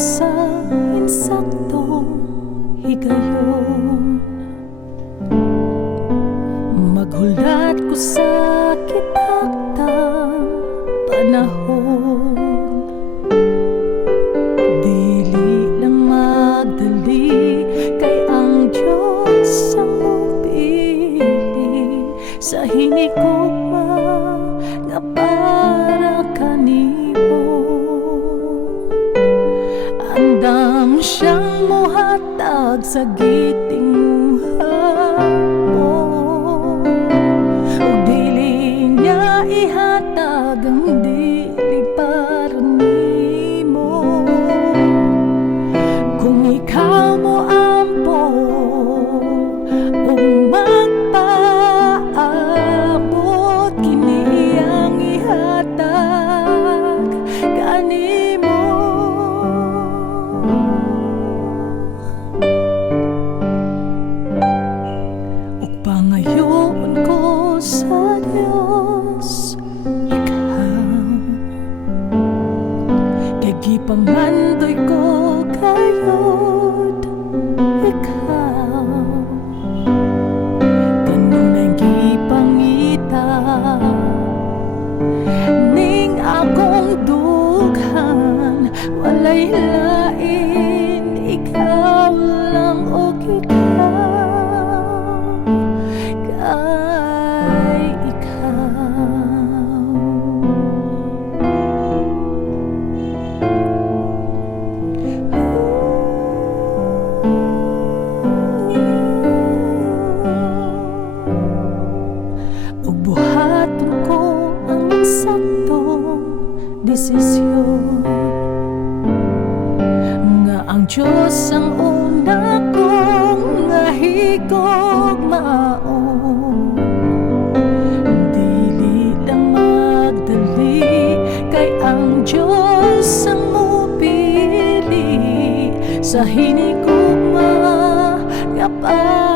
sa insaktong higayon. Maghulat ko sa kitaktang panahon. Dili lang magdali, kay ang Diyos ang mupili sa hinigugma nga para kanimo. Andam siyang muhatag sa giting mo, ug dili niya ihatag ang dili para nimo. Kung ikaw mo ampo ug magpaabot, kini ang ihatag kanimo. Ug pangayoon ko sa Dios, ikaw kay gipangandoy ko kayod ikaw. Kanunay gipangita ning akong dughan, walay lain, ikaw lang og ikaw, kay ikaw. Ug buhaton ko ang eksaktong desisyon nga ang Diyos ang una kong higugmaon. Dili lang magdali, kay ang Diyos ang mupili sa hinigugma nga para